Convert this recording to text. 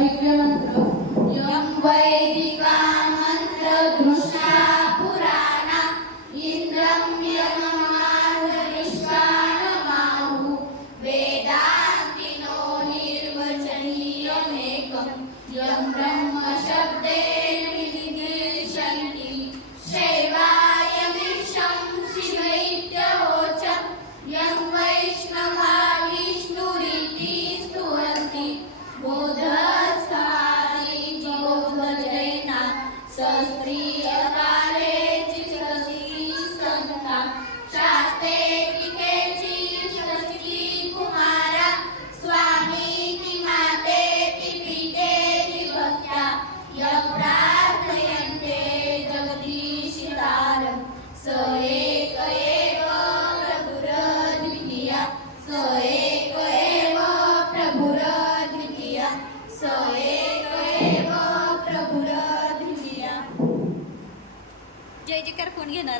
ऐकूया मंत्र. यं वैदिका मंत्र दृष्टा पुराणा इंद्रं यममार्गनिष्काणमाहु वेदान्तिनो निर्वचनीयमेकं यं ब्रह्म शब्देन विनिर्दिशन्ति शैवायमीशं शिवैत्यहोचं यं वैष्णवा विष्णुरिति स्तुवन्ति बोधस्थादिजैना सस्त्रियकाले चित्रसी संता शास्ते टिकेची शस्त्री कुमारा स्वामीति मातेति पितेति भक्त्या यं प्रार्थयन्ते जगदीशितारं स एक एव प्रभुरद्वितीया स एक एव प्रभुरद्वितीया स एक एव प्रभुरद्वितीया. जय जयकार कोण घेणार?